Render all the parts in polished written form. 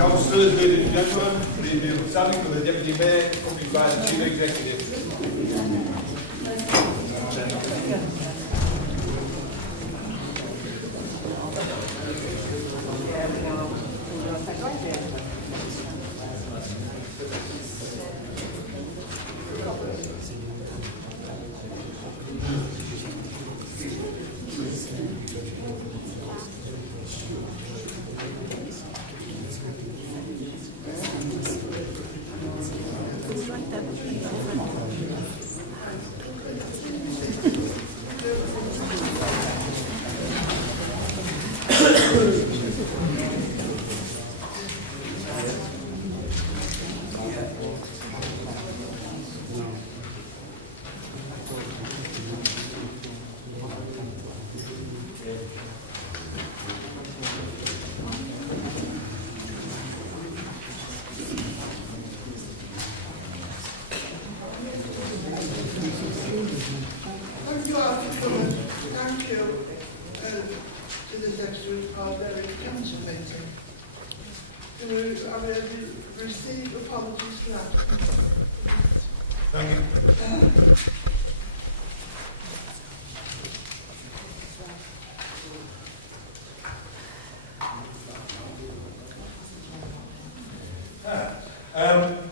Councillors, ladies and gentlemen, the standing for the Deputy Mayor, accompanied by the Chief Executive.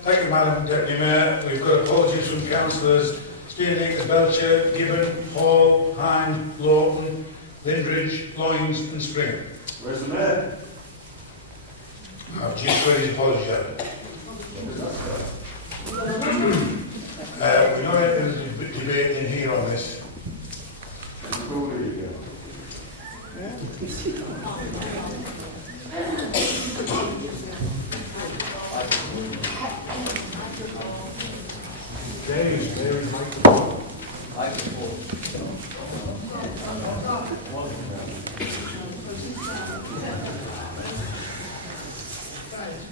Thank you, Madam Deputy Mayor. We've got apologies from councillors Stevenage, Belcher, Gibbon, Hall, Hind, Lawton, Lindbridge, Loynes and Springer. Where's the Mayor? I've just read his apology out. We're not having a debate in here on this. There's microphone.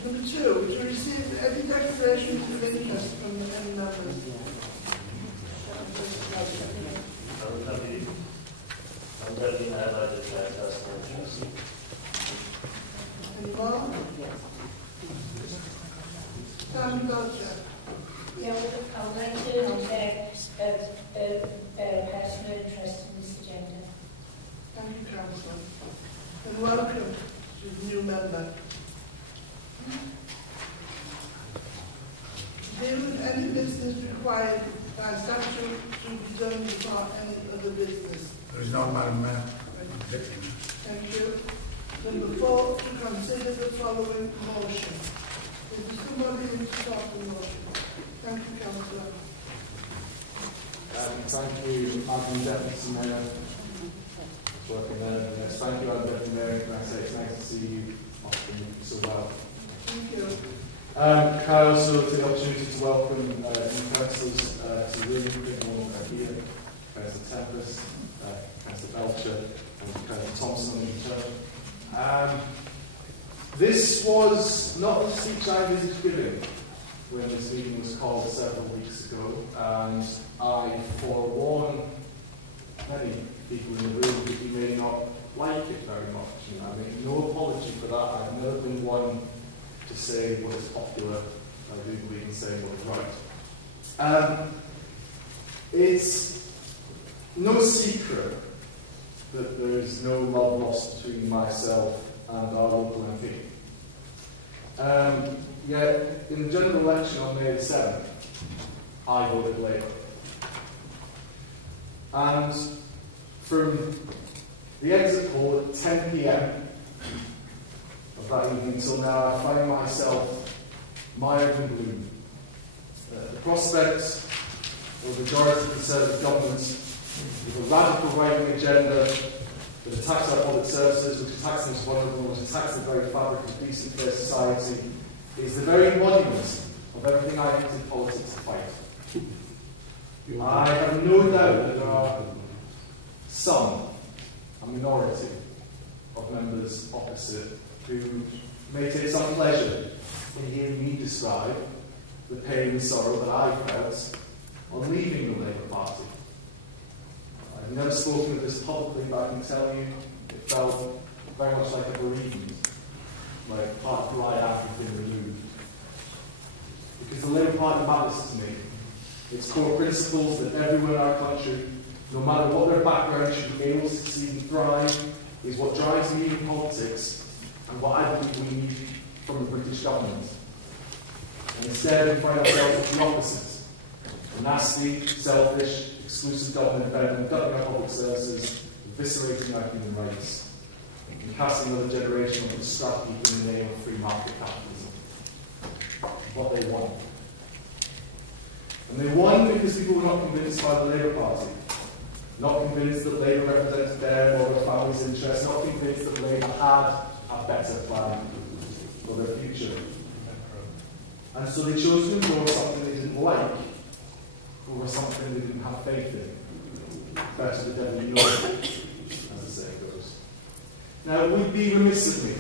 Number two, to receive any declarations of interest from any members. I'm ready now by the chair personal interest. Any more? Sam Belcher. Yeah, I'd like to declare personal interest in this agenda. Thank you, Councillor. And welcome to the new member. Deal with any business required by statute to be done before any other business. There is no, Madam Mayor. Thank you. Number four, to consider the following motion. Is there somebody who to start the motion? Thank you, Councillor. Thank you, Madam Deputy Mayor. Working there. Yes, thank you, Madam Deputy Mayor. Can I say it's nice to see you offering so well. Thank you. Can I also take the opportunity to welcome new councillors to the room here, Councillor Tempest, Councillor Belcher, and Councillor Thompson. This was not the speech I envisaged giving when this meeting was called several weeks ago, and I forewarn many people in the room that you may not like it very much. And I make no apology for that. I've never been one to say what is popular. I do believe in saying what is right. It's no secret that there is no love lost between myself and our local MP. Yet, in the general election on May the 7th, I voted Labour. And from the exit poll at 10 PM of that evening until now, I find myself mired in gloom. The prospect of a majority Conservative government with a radical right-wing agenda that attacks our public services, which attacks the most vulnerable, which attacks the very fabric of decent fair society, is the very embodiment of everything I entered politics to fight. I have no doubt that there are some, a minority, of members opposite who may take some pleasure in hearing me describe the pain and sorrow that I felt on leaving the Labour Party. I've never spoken of this publicly, but I can tell you it felt very much like a bereavement, like part of who I am its core principles that everyone in our country, no matter what their background, should be able to succeed and thrive, is what drives me in politics and what I believe we need from the British government. And instead, we find ourselves at the opposite. A nasty, selfish, exclusive government bent on cutting our public services, eviscerating our human rights, and casting another generation of distraught people in the name of free market capitalism. What they want. And they won because people were not convinced by the Labour Party. Not convinced that Labour represented their or their family's interests. Not convinced that Labour had a better plan for their future. And so they chose to endorse something they didn't like over something they didn't have faith in. Better the devil you know, as the saying goes. Now, it would be remiss of me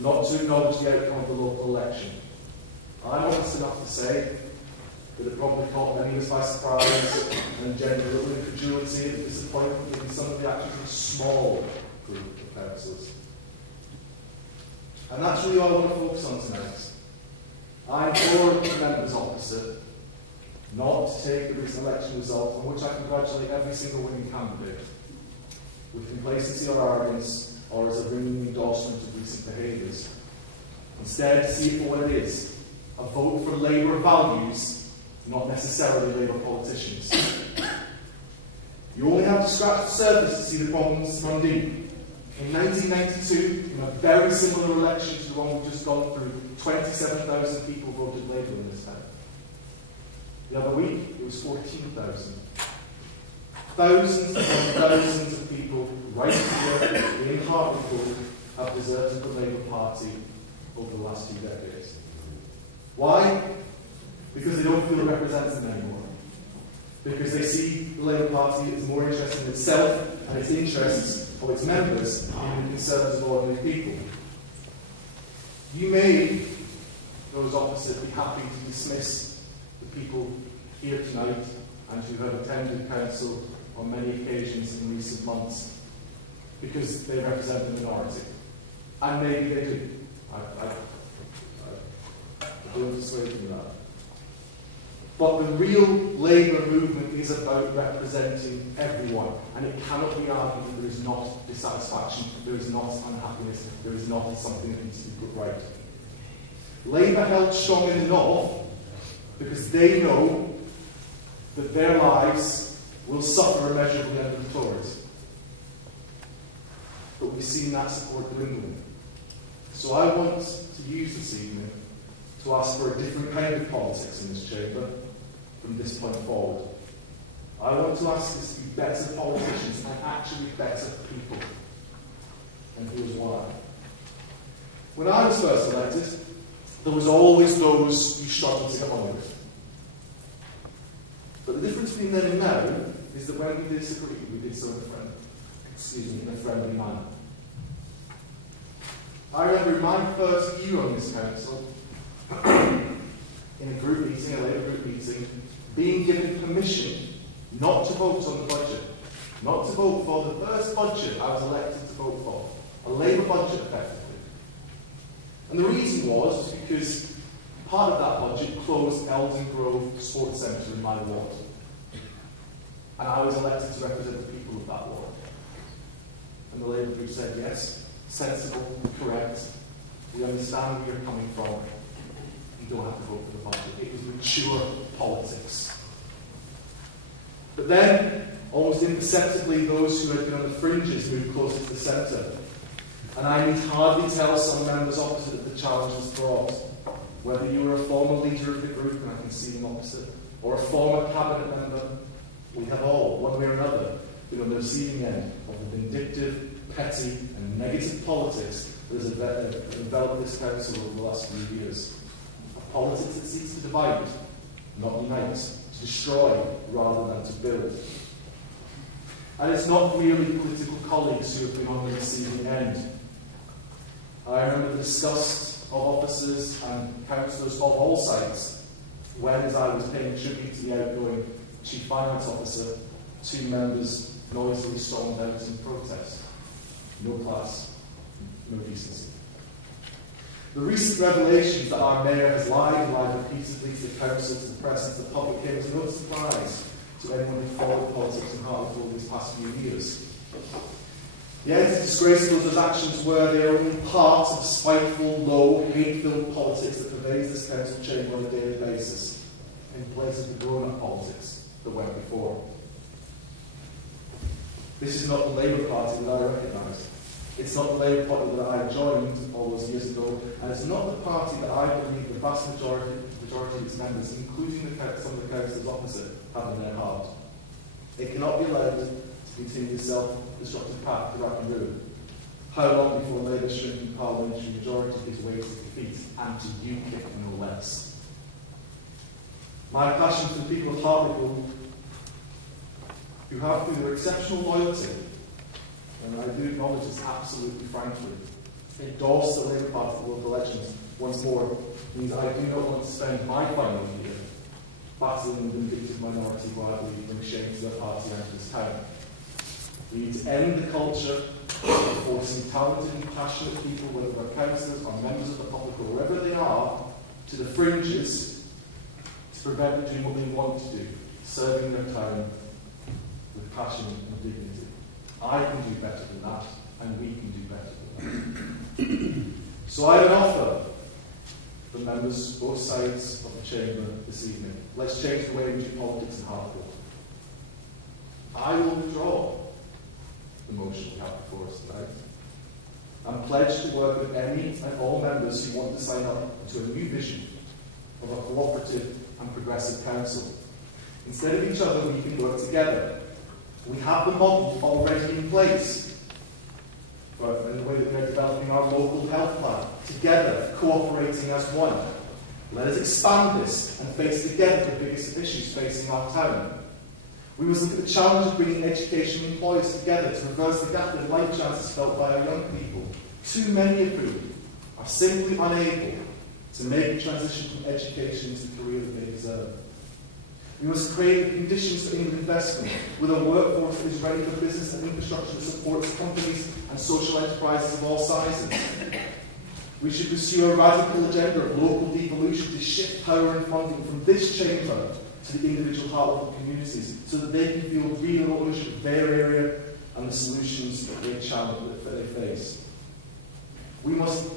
not to acknowledge the outcome of the local election. I'm honest enough to say that it probably caught many of us by surprise and engendered a little incredulity and disappointment in some of the actually small group of councillors. And that's really all I want to focus on tonight. I implore the members opposite not to take the recent election result, on which I congratulate every single winning candidate, with complacency or arrogance, or as a ringing endorsement of recent behaviours. Instead, see it for what it is, a vote for Labour values, not necessarily Labour politicians. You only have to scratch the surface to see the problems run deep. In 1992, in a very similar election to the one we've just gone through, 27,000 people voted Labour in this town. The other week, it was 14,000. Thousands and thousands of people right here in Hartlepool have deserted the Labour Party over the last 2 decades. Why? Because they don't feel it represents them anymore. Because they see the Labour Party as more interested in itself and its interests of its members than the concerns of ordinary people. You may, those opposite, be happy to dismiss the people here tonight and who have attended council on many occasions in recent months because they represent the minority. And maybe they do. I don't dissuade from that. But the real Labour movement is about representing everyone, and it cannot be argued that there is not dissatisfaction, there is not unhappiness, there is not something that needs to be put right. Labour held strong in the north because they know that their lives will suffer immeasurably under the Tories. But we've seen that support dwindling. So I want to use this evening to ask for a different kind of politics in this chamber from this point forward. I want to ask us to be better politicians and actually better people. And here's why. When I was first elected, there was always those you struggled to get on with. But the difference between then and now is that when we disagree, we did so in a friendly manner. I remember in my first year on this council, in a group meeting, a Labour group meeting, being given permission not to vote on the budget, not to vote for the first budget I was elected to vote for, a Labour budget effectively. And the reason was because part of that budget closed Eldon Grove Sports Centre in my ward. And I was elected to represent the people of that ward. And the Labour group said, yes, sensible, correct, we understand where you're coming from, you don't have to vote for the budget. It was mature politics. But then, almost imperceptibly, those who had been on the fringes moved closer to the centre. And I need hardly tell some members opposite that the challenge was brought. Whether you were a former leader of the group, and I can see them opposite, or a former cabinet member, we have all, one way or another, been on the receiving end of the vindictive, petty, and negative politics that has enveloped this council over the last few years. A politics that seeks to divide, not unite, to destroy rather than to build. And it's not merely political colleagues who have been on the receiving end. I remember the disgust of officers and councillors of all sides when, as I was paying tribute to the outgoing Chief Finance Officer, 2 members noisily stormed out in protest. No class, no decency. The recent revelations that our mayor has lied repeatedly to the council, to the press, and to the public came as no surprise to anyone who followed politics in Hartlepool these past few years. Yet, as disgraceful as those actions were, they are only part of the spiteful, low, hate-filled politics that pervades this council chamber on a daily basis, in place of the grown-up politics that went before. This is not the Labour Party that I recognise. It's not the Labour Party that I joined all those years ago, and it's not the party that I believe the vast majority of its members, including some of the councillors opposite, have in their heart. It cannot be allowed to continue the self-destructive path to rapid ruin. How long before Labour's shrinking parliamentary majority gives way to defeat and to UKIP no less? My passion for the people of Hartlepool, who have, through their exceptional loyalty, and I do acknowledge this absolutely frankly, endorsed the Labour Party at the local elections once more, means I do not want to spend my final year battling the vindictive minority while we bring shame to their party and to this town. We need to end the culture of forcing talented and passionate people, whether they're councillors or members of the public or wherever they are, to the fringes to prevent them doing what they want to do, serving their town with passion and dignity. I can do better than that, and we can do better than that. So I have an offer for members, both sides of the chamber this evening. Let's change the way we do politics in Hartlepool. I will withdraw the motion we have before us tonight. I'm pledged to work with any and all members who want to sign up to a new vision of a cooperative and progressive council. Instead of each other, we can work together. We have the model already in place in the way that we're developing our local health plan, together, cooperating as one. Let us expand this and face together the biggest issues facing our town. We must look at the challenge of bringing education employers together to reverse the gap in life chances felt by our young people, too many of whom are simply unable to make the transition from education into the career that they deserve. We must create the conditions for investment with a workforce that is ready for business and infrastructure that supports companies and social enterprises of all sizes. We should pursue a radical agenda of local devolution to shift power and funding from this chamber to the individual Hartlepool communities so that they can feel real ownership of their area and the solutions that they face. We must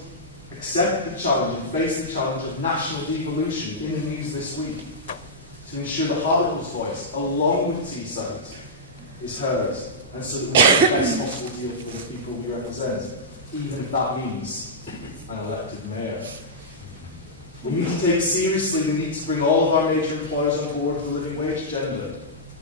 accept the challenge and face the challenge of national devolution in the news this week, to ensure that Hartlepool's voice, along with Teesside, is heard, and so that we get the best possible deal for the people we represent, even if that means an elected mayor. We need to take seriously the need to bring all of our major employers on board with the living wage agenda,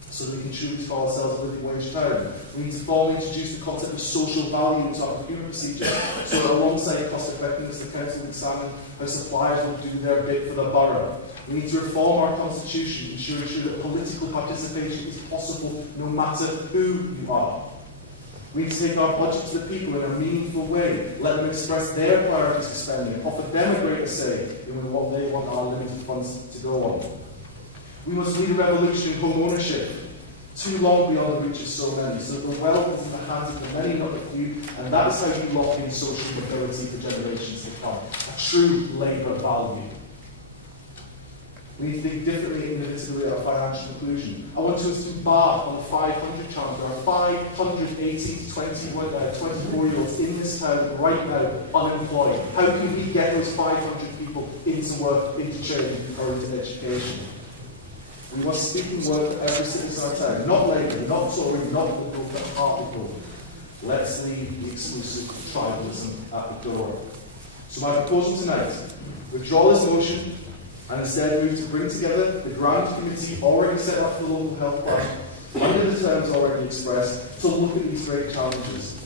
so that we can truly call ourselves a living wage town. We need to formally introduce the concept of social value into our procurement procedure, so that alongside cost effectiveness, the council will examine how suppliers will do their bit for the borough. We need to reform our constitution, ensure that political participation is possible no matter who you are. We need to take our budget to the people in a meaningful way, let them express their priorities for spending, offer them a greater say in what they want our limited funds to go on. We must lead a revolution in home ownership, too long beyond the reach of so many, so that the wealth is in the hands of the many, not the few, and that is how you lock in social mobility for generations to come. A true Labour value. We need to think differently and innovatively about financial inclusion. I want us to embark on the 500 challenge. There are 500 18 to 24-year-olds in this town right now unemployed. How can we get those 500 people into work, into training, or into education? We must speak and work for every citizen in our town. Not Labour, not Tory, not Liberal, but Hartlepool. Let's leave the exclusive tribalism at the door. So my proposal tonight, withdraw this motion, and instead move to bring together the grant committee already set up for the local health plan, under the terms already expressed, to look at these great challenges.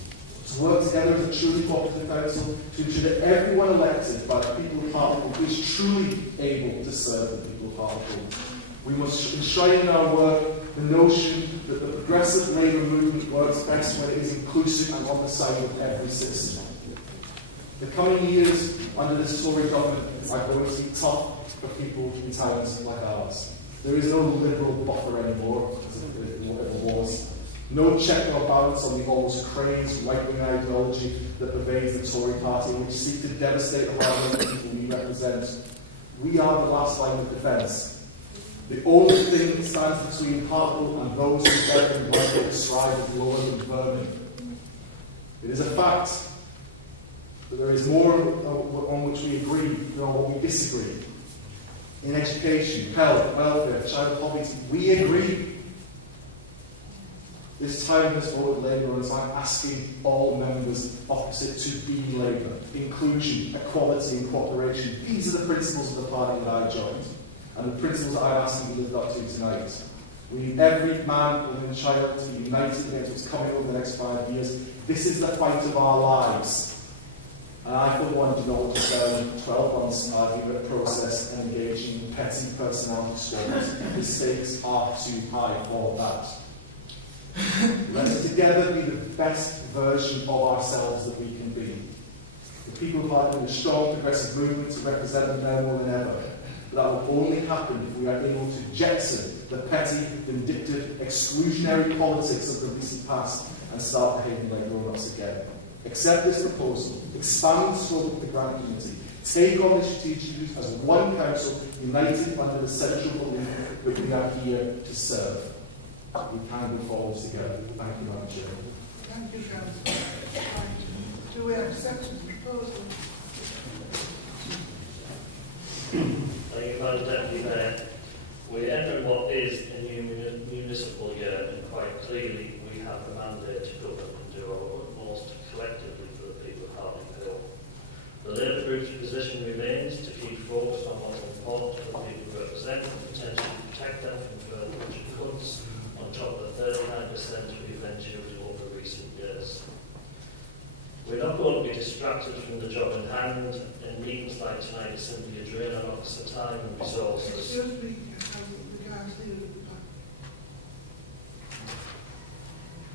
To work together as a truly cooperative council to ensure that everyone elected by the people of Hartlepool is truly able to serve the people of Hartlepool. We must enshrine in our work the notion that the progressive Labour movement works best when it is inclusive and on the side of every citizen. The coming years under this Tory government are going to be tough for people in towns like ours. There is no liberal buffer anymore, as it was. No check or balance on the almost crazed right-wing ideology that pervades the Tory party, which seeks to devastate the hard-working people we represent. We are the last line of defence. The only thing that stands between Hartlepool and those who better and brighter describe as lower than vermin. It is a fact that there is more on which we agree than on what we disagree. In education, health, welfare, child poverty, we agree. This time has voted Labour, and I'm asking all members opposite to be Labour. Inclusion, equality and cooperation. These are the principles of the party that I joined, and the principles that I'm asking to live up to tonight. We need every man, woman and child to be united against what's coming over the next 5 years. This is the fight of our lives. And I, for one, do not want to spend 12 months arguing a process and engaging in petty personality struggles. The stakes are too high for that. Let us together be the best version of ourselves that we can be. The people of Hartlepool are a strong, progressive movement to represent them now more than ever. But that will only happen if we are able to jettison the petty, vindictive, exclusionary politics of the recent past and start behaving like grown-ups again. Accept this proposal, expand the scope of the grant committee, take on the strategic issues as one council, united under the central belief that we are here to serve. We can move forward together. Thank you, Madam Chair. Thank you, Councillor. Do we accept the proposal? Thank you, Madam Deputy Mayor. We enter what is a new municipal year, and quite clearly we have a mandate to govern and do our utmost collectively for the people of Hartlepool. The Labour Group's position remains to keep focused on what's important for the people we represent and potentially protect them from further budget cuts on top of the 39% we've endured over recent years. We're not going to be distracted from the job in hand, and meetings like tonight are simply a drain on officer time and resources. Excuse me, we can't see you.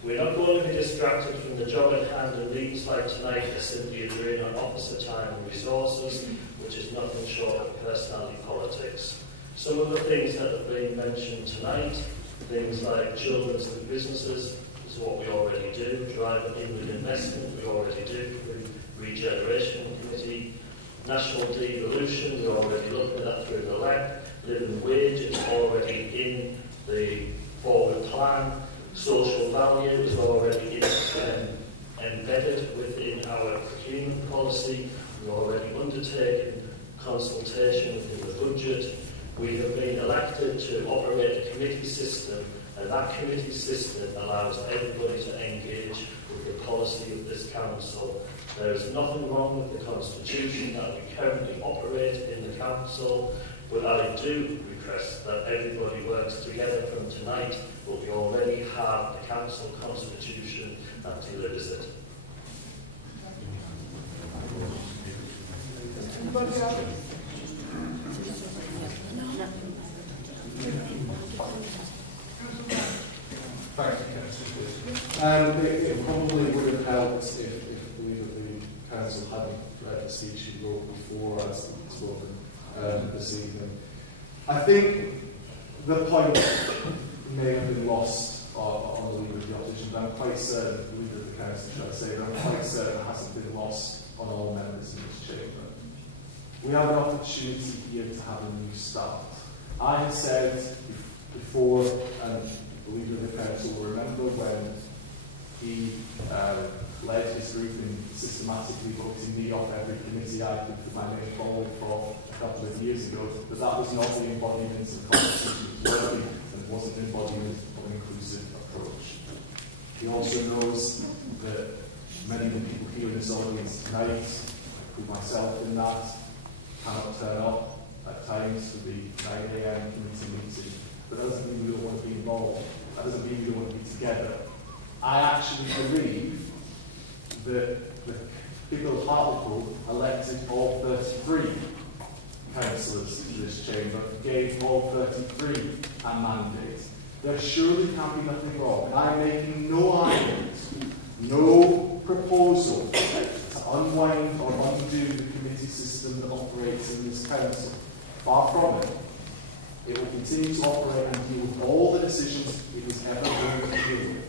We're not going to be distracted from the job at hand, and meetings like tonight are simply a drain on officer time and resources, which is nothing short of personality politics. Some of the things that have been mentioned tonight, things like children's and businesses, is what we already do. Driving inward investment, we already do. Regeneration Committee. National devolution, we're already looking at that through the LEC. Living wage is already in the forward plan. Social value is already embedded within our procurement policy. We've already undertaken consultation within the budget. We have been elected to operate a committee system, and that committee system allows everybody to engage with the policy of this council. There is nothing wrong with the constitution that we currently operate in the council, but I do request that everybody works together from tonight, but we already have the council constitution that delivers it. Anybody else? Thank you, Councillor. It probably would have helped if the Council hadn't read the speech you wrote before I spoken this evening. I think the point may have been lost on the leader of the opposition, but I'm quite certain, the leader of the Council tried to say, but I'm quite certain it hasn't been lost on all members in this chamber. We have an opportunity here to have a new start. I had said before, and the leader of the council will remember when he led his group in systematically voting me off every committee I could put my name forward for a couple of years ago, but that was not the embodiment of constitutional equality and wasn't an embodiment of an inclusive approach. He also knows that many of the people here in this audience tonight, I put myself in that, cannot turn up at times for the 9 AM committee meeting, but that doesn't mean we don't want to be involved. That doesn't mean we don't want to be together. I actually believe that the people of Hartlepool elected all 33 councillors to this chamber, gave all 33 a mandate. There surely can be nothing wrong, and I'm making no argument, no proposal to unwind or undo the committee system that operates in this council. Far from it. It will continue to operate and deal with all the decisions it was ever going to deal with.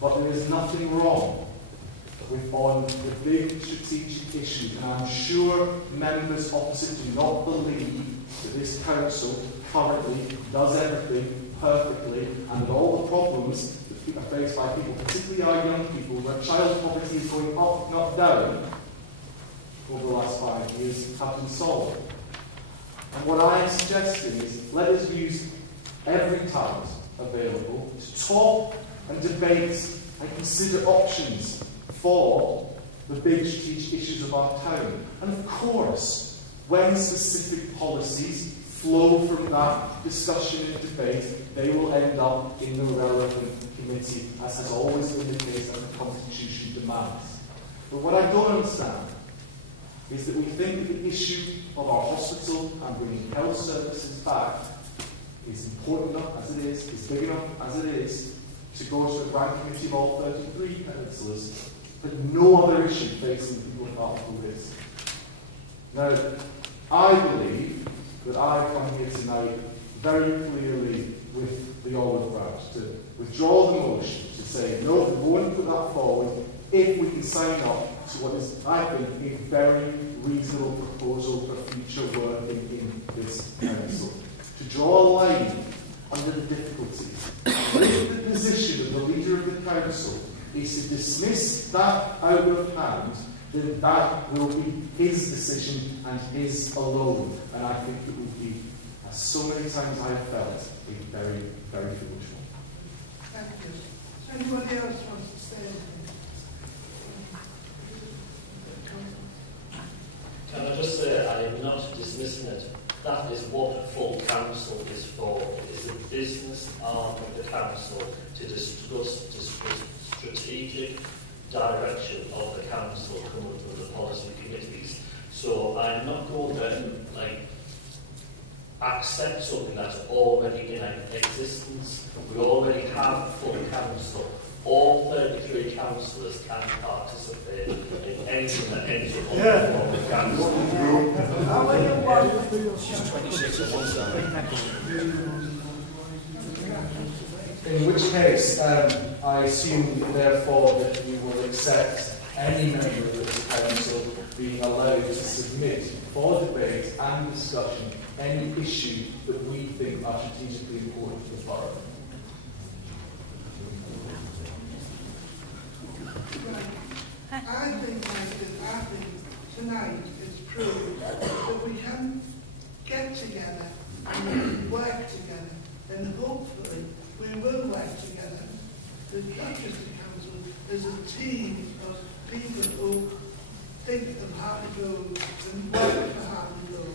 but there is nothing wrong on the big strategic issues, and I'm sure members opposite do not believe that this council currently does everything perfectly, and that all the problems that are faced by people, particularly our young people, where child poverty is going up, not down, over the last 5 years, have been solved. And what I am suggesting is, let us use every talent available to talk and debate and consider options for the big strategic issues of our town. And of course, when specific policies flow from that discussion and debate, they will end up in the relevant committee, as has always been the case and the Constitution demands. But what I don't understand is that we think that the issue of our hospital and bringing health services back is important enough as it is big enough as it is, to go to a grand committee of all 33 councillors, but no other issue facing the people of Hartlepool is. Now, I believe that I come here tonight very clearly with the olive branch to withdraw the motion, to say, no, we won't put that forward if we can sign up to what is, I think, a very reasonable proposal for future working in this council. To draw a line under the difficulties. If the position of the leader of the council is to dismiss that out of hand, then that will be his decision and his alone. And I think it will be, as so many times I have felt, a very, very foolish one. Thank you. Anybody else wants to say anything? Can I just say, I am not dismissing it. That is what full council is for. It is the business arm of the council to discuss strategic direction of the council coming from the policy committees. So I'm not going to accept something that's already in existence. We already have full council. All 33 councillors can participate in anything that ends up on the form of council. How are you one? She's 26 or 1 In which case, I assume, therefore, that you will accept any member of this council being allowed to submit for debate and discussion any issue that we think are strategically important to the borough. I think tonight it's proved that we can get together and work together, and hopefully we will work together. The Manchester Council is a team of people who think of Hartlepool and work for Hartlepool.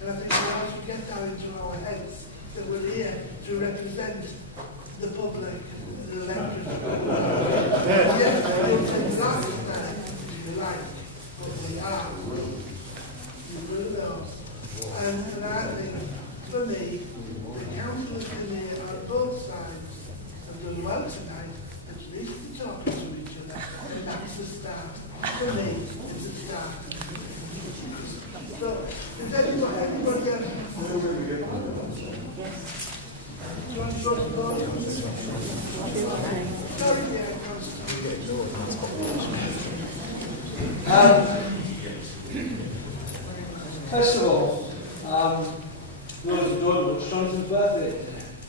And I think once we get that into our heads, that we're here to represent the public, the electorate. Yes, I don't think that is right, but we are. You will know. And I think, for me, the councillors in here on both sides have done well tonight. At least we're talking to each other. And that's the start. For me, it's a start. So, is anybody else? Do you want to go to the vote? Sorry, first of all, those who don't know, Jonathan's birthday.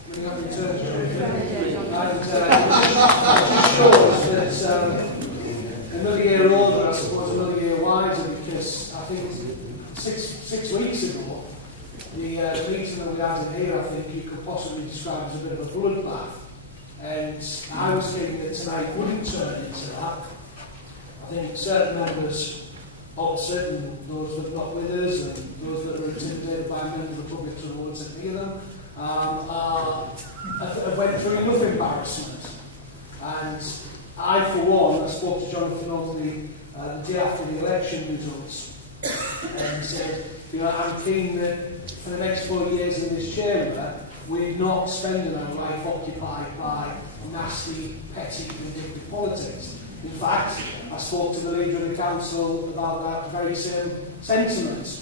Many happy returns, Jonathan. And it shows that another year older, I suppose another year wiser, because I think six weeks ago, the meeting that we had in here, I think you could possibly describe as a bit of a bloodbath. And I was thinking that tonight wouldn't turn into that. I think certain members opposite, and those that are not with us, and those that are intimidated by members of the public towards it near them, have went through enough embarrassment. And I, for one, I spoke to Jonathan only the day after the election results, and said, I'm keen that for the next 4 years in this chamber, we're not spending our life occupied by nasty, petty, vindictive politics. In fact, I spoke to the leader of the council about that very same sentiment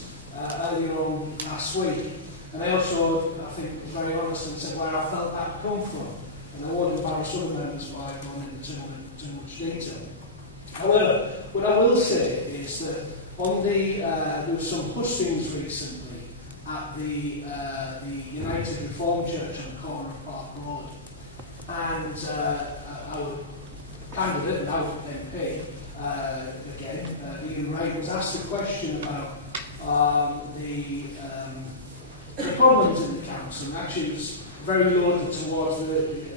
earlier on last week. And I also, I think, was very honest and said where I felt that come from. and I won't embarrass other members by going into too much detail. However, what I will say is that on there was some hustings recently at the United Reformed Church on the corner of Park Road, and our candidate, now MP, again, Ian Wright, was asked a question about the problems in the council, and actually it was very loaded towards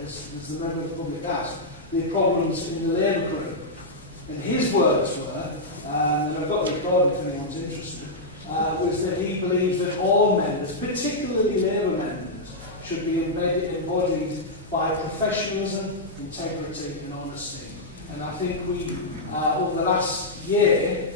as the member of the public asked, the problems in the Labour group. And his words were, and I've got the recording if anyone's interested, was that he believes that all members, particularly Labour members, should be embodied by professionalism, integrity and honesty. And I think we, over the last year,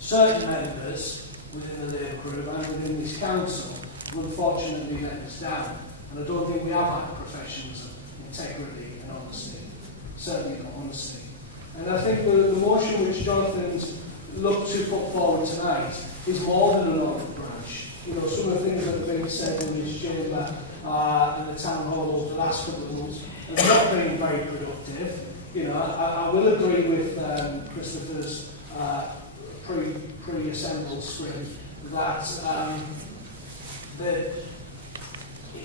certain members within the Labour group and within this council have unfortunately let us down. And I don't think we have had professionalism, integrity and honesty. Certainly not honesty. And I think the motion which Jonathan's looked to put forward tonight is more than an olive branch. You know, some of the things that have been said in this chamber and the town hall over the last couple of months have not been very productive. You know, I will agree with Christopher's pre-assembled script that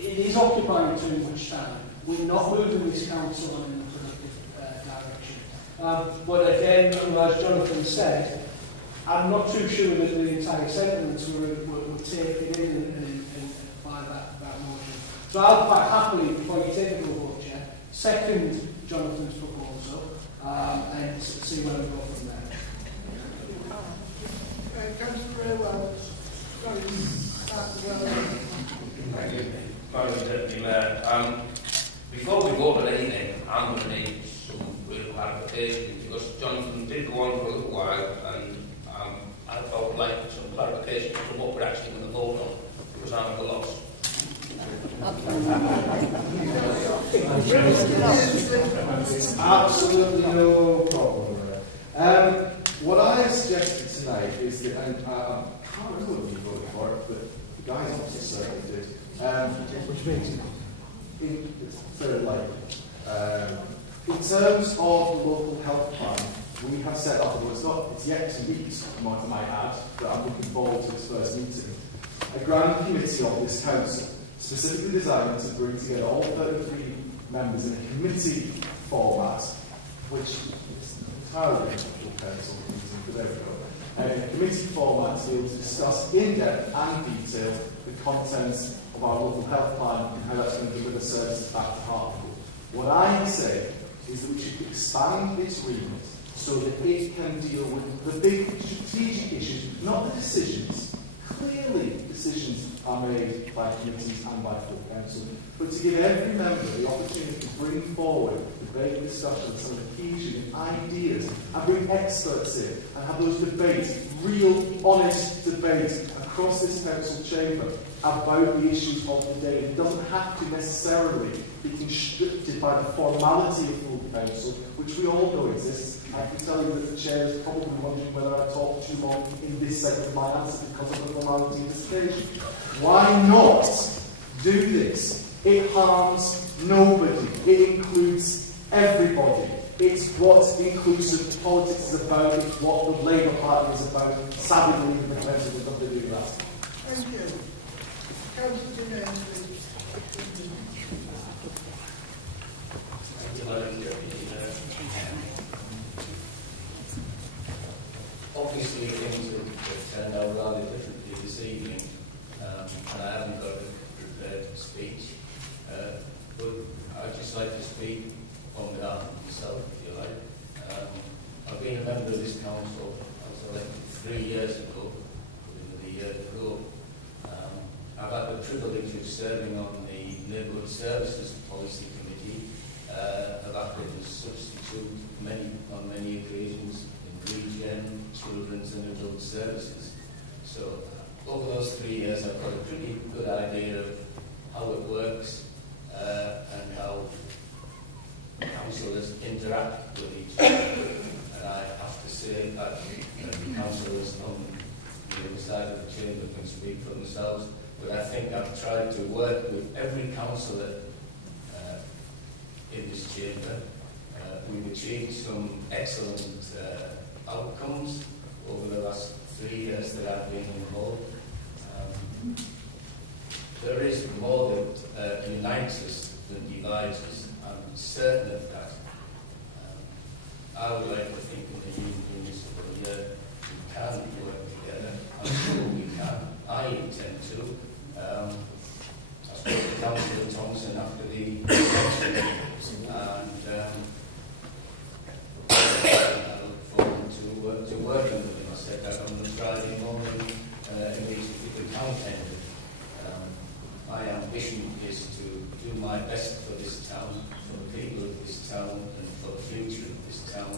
it is occupying too much time. We're not moving this council in a productive direction. But again, as Jonathan said, I'm not too sure that the entire sentiments were taken in by that motion. So I'll quite happily, before you take the vote, Chair, second Jonathan's proposal and see where we go from there. Councillor Raywell, sorry, Thank you, Madam Deputy Mayor. Before we vote on anything, I'm going to need some real clarification, because Jonathan did go on for a little while, and I would like some clarification from what we're actually going to vote on, because I'm at a loss. It's absolutely no problem. What I suggested tonight is that, and I can't remember whether you voted for it, but the guys obviously certainly did. Which means, third line, in terms of the local health plan, we have set up, well, it's yet to meet, I might add, but I'm looking forward to its first meeting, a grand committee of this council, specifically designed to bring together all 33 members in a committee format, which is entirely full council meeting, but there we go. A committee format to be able to discuss in depth and detail the contents of our local health plan and how that's going to deliver services back to Hartlepool. What I say is that we should expand this remit so that it can deal with the big strategic issues, not the decisions. Clearly, decisions are made by committees and by full council, but to give every member the opportunity to bring forward debate, discussion, some of the key issues and ideas, and bring experts in and have those debates, real, honest debates across this council chamber about the issues of the day. It doesn't have to necessarily be constricted by the formality of full council, which we all know exists. I can tell you that the chair is probably wondering whether I talk too long in this segment of my answer because of the formality of this occasion. Why not do this? It harms nobody. It includes everybody. It's what inclusive politics is about. It's what the Labour Party is about. Sadly, believe the Council would not do that. thank you. Councillor Demain, please. Thank you, Madam Deputy Mayor. Obviously, things have turned out rather differently this evening, and I haven't got a prepared speech. But I'd just like to speak on behalf of myself, if you like. I've been a member of this council. I was elected 3 years ago, within the year ago. I've had the privilege of serving on the Neighbourhood Services Policy Committee. I've acted as substitute on many occasions in region, children's and adult services. So over those 3 years, I've got a pretty good idea of how it works and how councillors interact with each other. And I have to say that the councillors on the other side of the chamber can speak for themselves. But I think I've tried to work with every councillor in this chamber. We've achieved some excellent outcomes over the last 3 years that I've been involved. There is more that unites us than divides us. I'm certain of that. I would like to think in the new municipal year we can work together. I'm sure we can. I intend to. I spoke to Councillor Thompson after the election, and I look forward to working with him. I said that on the Friday morning immediately the town ended. My ambition is to do my best for this town, for the people of this town, and for the future of this town.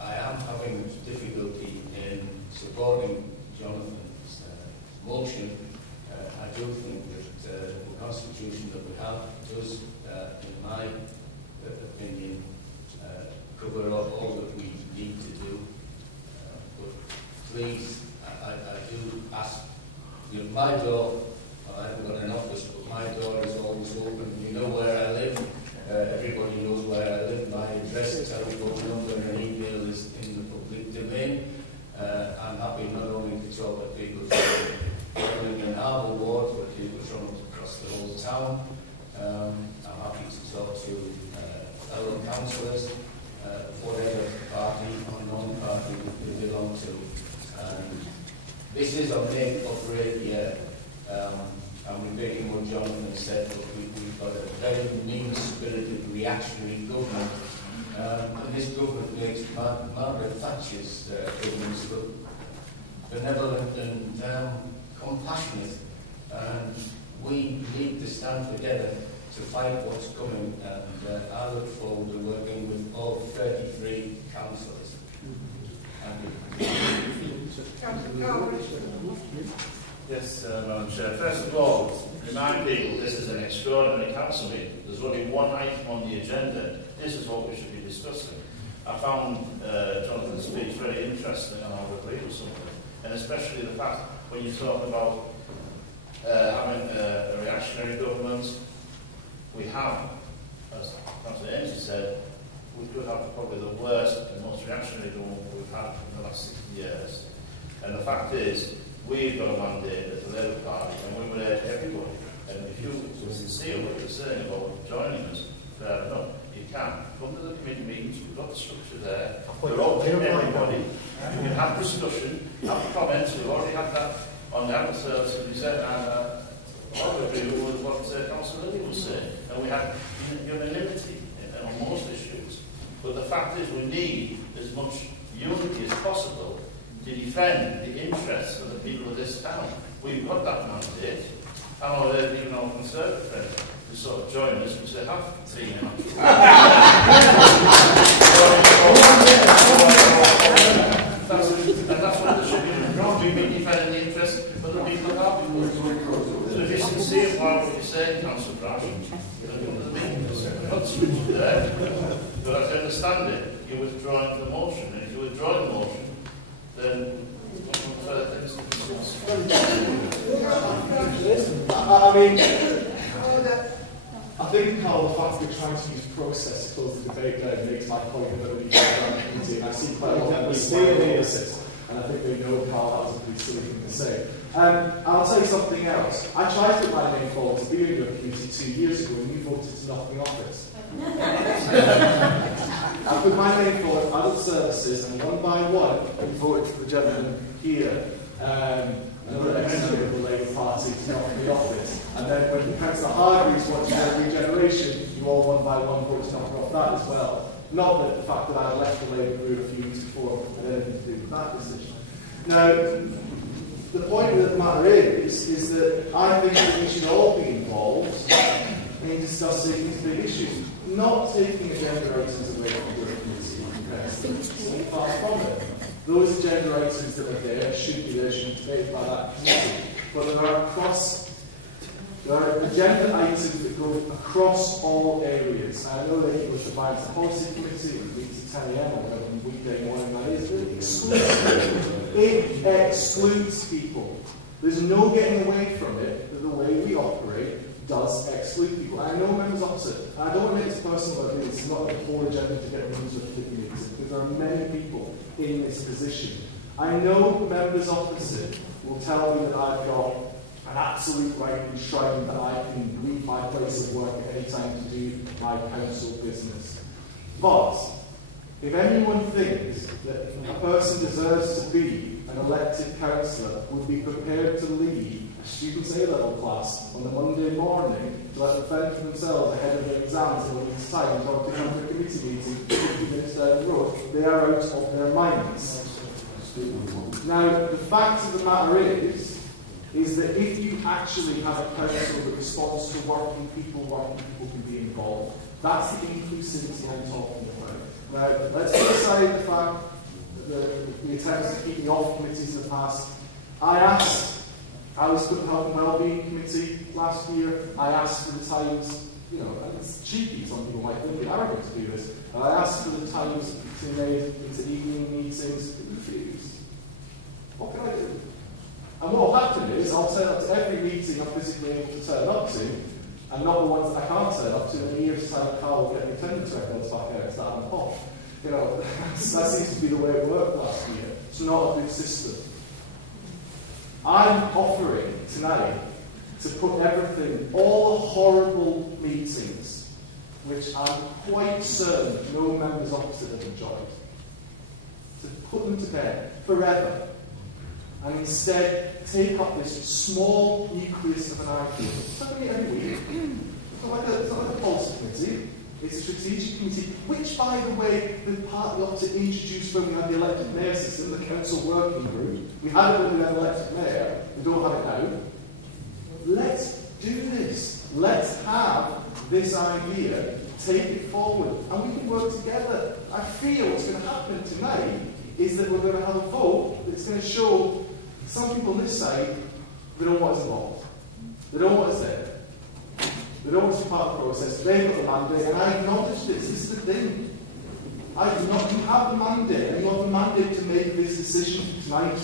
I am having difficulty in supporting Jonathan's motion. I do think that the constitution that we have does, in my opinion, cover up all that we need to do. But please, I do ask, you know, my door, I haven't got an office, but my door is always open. You know where I live. Everybody knows where I live. My address, telephone number and email is in the public domain. I'm happy not only to talk to people from in Harbour Ward, but people from across the whole town. I'm happy to talk to fellow councillors, whatever party or non-party they belong to. This is a make or break year. I'm repeating what Jonathan said, but we've got a very mean-spirited, reactionary government. And this government makes Margaret Thatcher's governments look benevolent and compassionate. And we need to stand together to fight what's coming. And I look forward to working with all 33 councillors. Yes, Madam Chair. First of all, remind people this is an extraordinary council meeting. There's only one item on the agenda. This is what we should be discussing. I found Jonathan's speech very interesting, and I'll agree with some of it. And especially the fact when you talk about having a reactionary government, we have, as Councillor Ainsley said, we could have probably the worst and most reactionary government we've had in the last 60 years. And the fact is, we've got a mandate as the Labour Party, and we would urge everybody. And if you were sincere what you're saying about joining us, fair enough, you can. Come to the committee meetings, we've got the structure there. We're open to everybody. You can have discussion, have comments. We've already had that on the adult services. We said, and I would agree with what Councillor Lilly was saying. And we have unanimity on most issues. But the fact is, we need as much unity as possible to defend the interests of the people of this town. We've got that mandate. I know that even our Conservative friends who sort of join us, which they have seen him. And that's what they should be wrong. We've been defending the interests of the people of Hartlepool. So if you're sincere about what you're saying, Councillor Brash, you're looking at the meetings. We're not switching there. But as I understand it, you're withdrawing the motion. And if you withdraw the motion, then further things to discuss. I mean, I think, Carl, the fact that we're trying to use process to close the debate down makes my point about the committee. I see quite a lot of analysis, and I think they know Carl that was a pretty silly thing to say. I'll tell you something else. I tried to put my name forward to be in your committee 2 years ago, and you voted to knock me off it. I put my name forward, adult services, and one by one, we voted for the gentleman here, another ex-member of the Labour Party, to knock me off it. And then when Councillor Hargreaves wanted regeneration, you all one by one voted to knock me off that as well. Not that the fact that I left the Labour group a few weeks before had anything to do with that decision. Now, the point of the matter is that I think that we should all be involved in discussing these big issues. Not taking agenda items away from your committee, far from it. Those agenda items that are there should be there, should be made by that committee. But there are agenda items that go across all areas. I know that it was the Finance and Policy Committee, it meets at 10 AM or whatever weekday morning that is, it excludes people. There's no getting away from it, the way we operate. does exclude people. I know members opposite, and I don't want to make this personal, but it's not the whole agenda to get members of the meetings, because there are many people in this position. I know members opposite will tell me that I've got an absolute right enshrined that I can leave my place of work at any time to do my council business. But if anyone thinks that a person deserves to be an elected councillor, would be prepared to leave a student's A-level class on a Monday morning to let them fend for themselves ahead of their exams in a week's time and talk to them for a committee meeting 50 minutes down the road, they are out of their minds. Now, the fact of the matter is that if you actually have a council that responds to working people can be involved. That's the inclusivity I'm talking about. Now, let's put aside the fact that the attempts to keep me off committees in the past. I was put in the Health and Wellbeing Committee last year. I asked for the times, you know, and it's cheeky, some people might think it's arrogant to do this, but I asked for the times to be made into evening meetings. They refused. What can I do? And what will happen is I'll turn up to every meeting I'm physically able to turn up to, and not the ones that I can't turn up to. In a year's time, Carl will get the attendance records back out to that and pop. You know, that seems to be the way it worked last year. It's not a good system. I'm offering tonight to put everything, all the horrible meetings, which I'm quite certain no members opposite have enjoyed, to put them to bed forever. And instead take up this small nucleus of an idea. It's not going to be every week. It's not like a policy committee. It's a strategic committee, which, by the way, the party opposite introduced when we had the elected mayor system, the council working group. We had it when we had an elected mayor. We don't have it now. Let's do this. Let's have this idea, take it forward, and we can work together. I feel what's going to happen tonight is that we're going to have a vote that's going to show some people on this side, they don't want us involved. They don't want us there. They don't want us to be part of the process. They've got the mandate, and I acknowledge this. This is the thing. I do not. You have the mandate, and you have the mandate to make this decision tonight.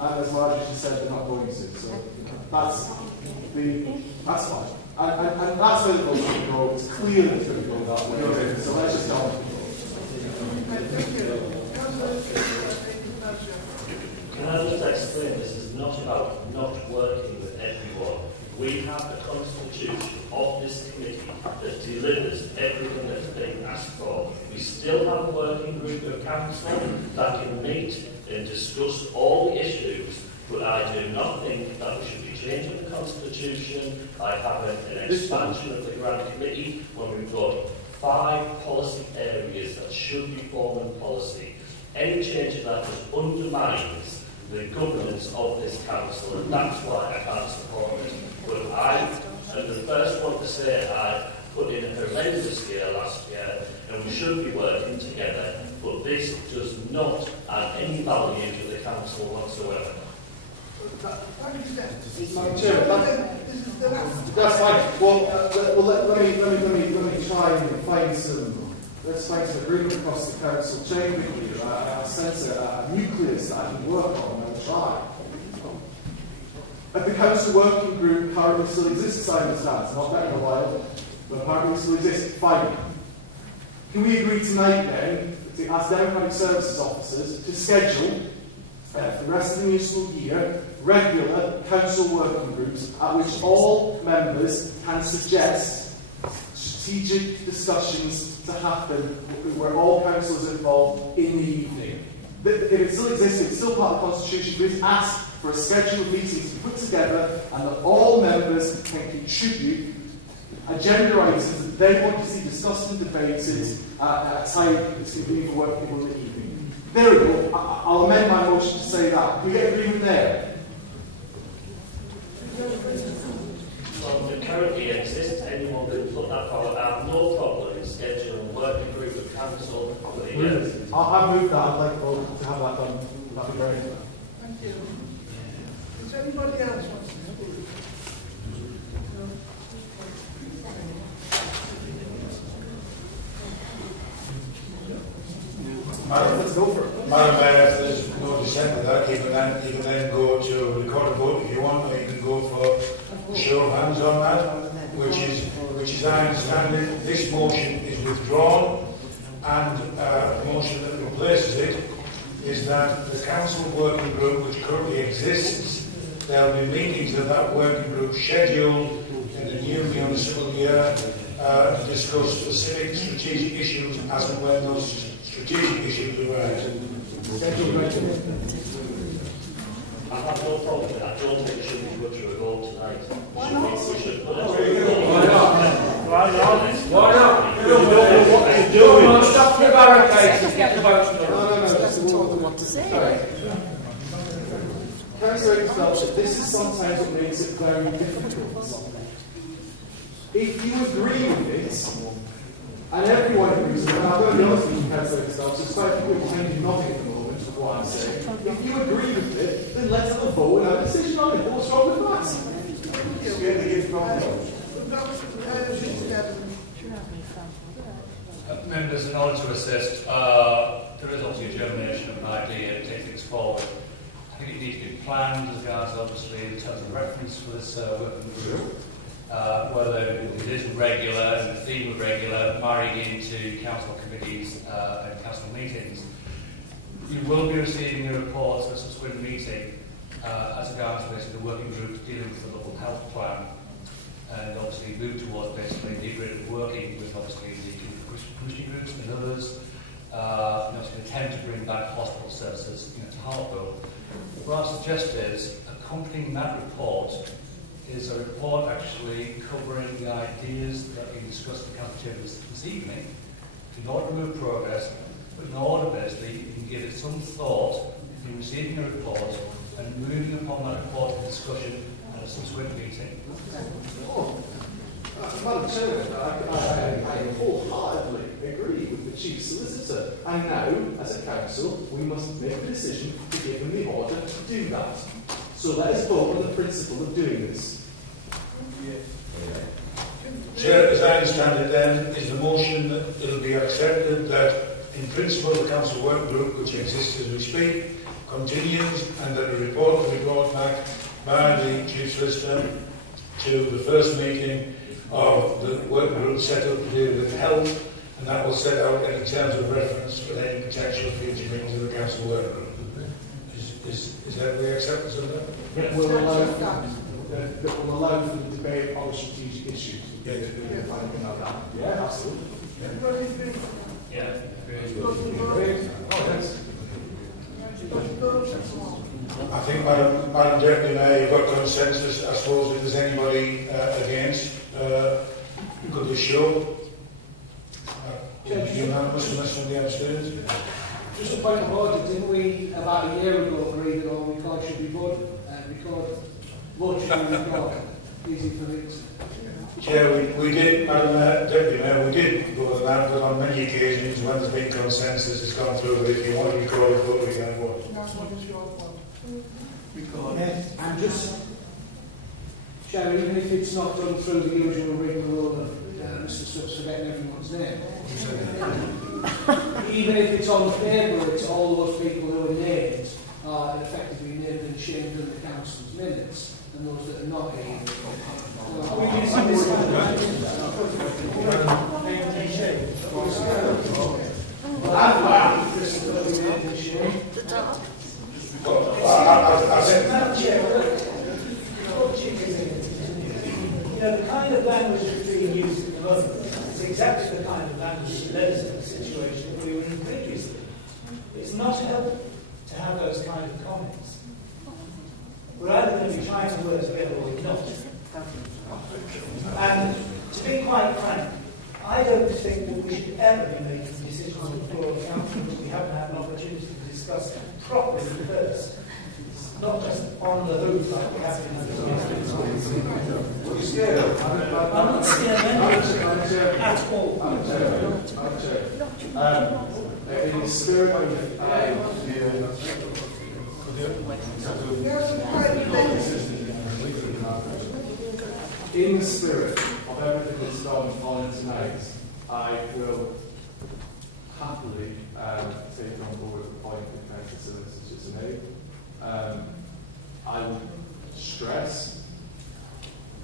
And as Marjorie said, they're not going to. So that's fine. And that's where the vote's going to go. It's clear that it's going to go that way. So let's just go. Can I just explain, this is not about not working with everyone. We have a constitution of this committee that delivers everything that's being asked for. We still have a working group of council that can meet and discuss all the issues, but I do not think that we should be changing the constitution by having an expansion of the grant committee when we've got 5 policy areas that should be forming policy. Any change of that just undermines the governance of this council, and that's why I can't support it. But I am the first one to say I put in a horrendous year last year, and we should be working together, but this does not add any value to the council whatsoever. That's fine. Well, let me try and find some. Let's find some agreement across the council chamber here. I sense a nucleus that I can work on and I'll try. But the council working group currently still exists, I understand. It's not been in a while, but apparently still exists. Fine. Can we agree tonight then, as democratic services officers, to schedule for the rest of the municipal year regular council working groups at which all members can suggest strategic discussions to happen where all councillors are involved in the evening? If it still exists, it's still part of the constitution, we've asked for a scheduled meeting to be put together and that all members can contribute agenda items that they want to see discussed and debated at a time that's convenient for working people in the evening. There we go. I'll amend my motion to say that. Can we get agreement there? Well, it currently exists. Anyone can put that forward. I have no problem in scheduling a working group of council for the year. I'll move that. I'd like to have that done. That'd be great. Thank you. Does anybody else want to speak? Let's go for it. Madam Mayor, if there's no dissent to that, you can then go to record a vote if you want, or you can go for show of hands on that, which is I understand it, this motion is withdrawn, and the motion that replaces it is that the council working group, which currently exists, there will be meetings of that working group scheduled in the new municipal year to discuss specific strategic issues as and when those strategic issues arise. I have no problem with that. I don't think it should be put to a vote tonight. Why not? We should put it to a Why not? Why not? Why not? You don't know what to do. Stop the barricades and get the votes done. No, that's what to say. Councillor Belcher, this is sometimes what makes it very difficult. If you agree with it, and everyone agrees with it, and I'm going to be honest with you, Councillor Belcher, despite people pretending nothing at the moment of what I'm saying, if you agree with it, then let's have a vote and have a decision on it. What's wrong with that? Just get the gift from Members, in order to assist, there is obviously a germination of an idea to take things forward. I think it needs to be planned as regards, obviously, in terms of reference for this working group. Whether it is regular and the theme of regular, marrying into council committees and council meetings. You will be receiving a report at a subsequent meeting as regards basically the working group dealing with the local health plan, and obviously move towards basically the agreement of working with obviously the commissioning groups and others. Obviously intend to bring back hospital services to Hartlepool. What I suggest is accompanying that report is a report actually covering the ideas that we discussed in council chambers this evening, in order to move progress, but in order basically you can give it some thought in receiving a report and moving upon that report in discussion at a subsequent meeting. Madam Chairman, I wholeheartedly agree with the Chief Solicitor. And now, as a council, we must make a decision to give them the order to do that. So let us vote on the principle of doing this. Chair, as I understand it then, is the motion that it will be accepted that in principle the council work group, which exists as we speak, continues, and that a report will be brought back by the Chief Solicitor to the first meeting of the work group set up to deal with health, and that will set out any terms of reference for any potential future meetings of the council work group. Is that the acceptance of that? That will allow for the debate on strategic issues. Yeah, absolutely. Yeah. I think, Madam Deputy Mayor, you've got consensus. I suppose if there's anybody against, could they show? Unanimous unless somebody abstains? Just a point of order, didn't we about a year ago agree that all records should be voted? Votes should be recorded. Easy for it. Chair, we did, Madam Deputy Mayor, we did vote on that, but on many occasions when there's been consensus, it's gone through. But if you want to record a vote, we can vote. That's what it's your fault. And just, Sharon, even if it's not done through the usual rigmarole of Mr. Stubbs forgetting everyone's name, even if it's on paper, it's all those people who are named are effectively named and shamed in the council's minutes, and those that are not here. The kind of language that's being used at the moment is exactly the kind of language that led us to the situation that we were in previously. It's not helpful to have those kind of comments. We're either going to be trying to work together or we're not. And to be quite frank, I don't think that we should ever be making decisions on the floor of the council which we haven't had an opportunity to discuss properly first. Not just on the hoof like we have been at the What are you scared of? I'm not scared at all. In the spirit of in the spirit of everything that's gone on tonight, I will happily take on board the point that Councillor just made. I would stress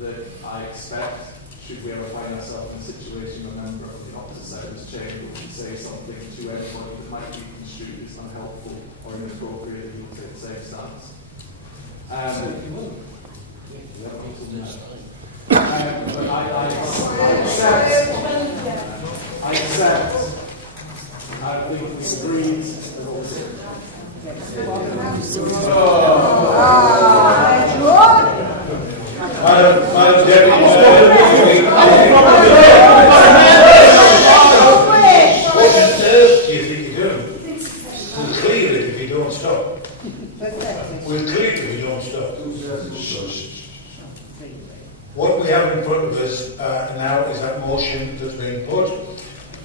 that I expect, should we ever find ourselves in a situation where a member of the opposite side of this chamber would say something to anyone that might be construed as unhelpful or inappropriate, he will take the same stance. But I accept, I think it's agreed. Madam Deputy, what on earth do you think you're doing? We'll clear it if you don't stop. We'll clear it if you don't stop. What we have in front of us now is that motion that's been put.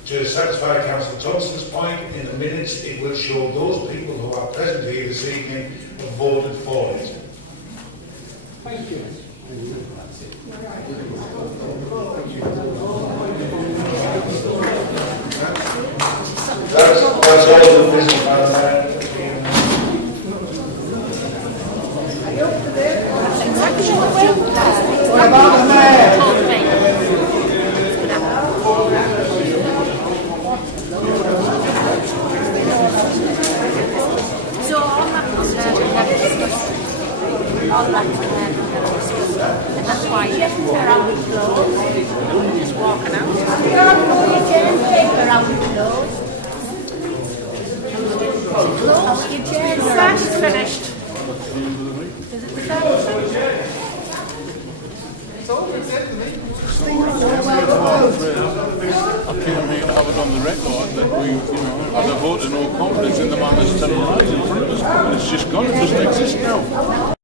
To satisfy Councillor Thompson's point, in the minutes it will show those people who are present here this evening have voted for it. Thank you. That's all the business, Madam Mayor. What about the mayor? So on that concern, we've never discussed on that concern, we've never discussed, and that's why we're out with clothes, just walking out. We're out with clothes. The search is finished. Is it the search? It's over, it's it to me. I can't make it have it on the record that we, as a vote of no confidence in the man that's terrorising in front of us. It's just gone, it doesn't exist now.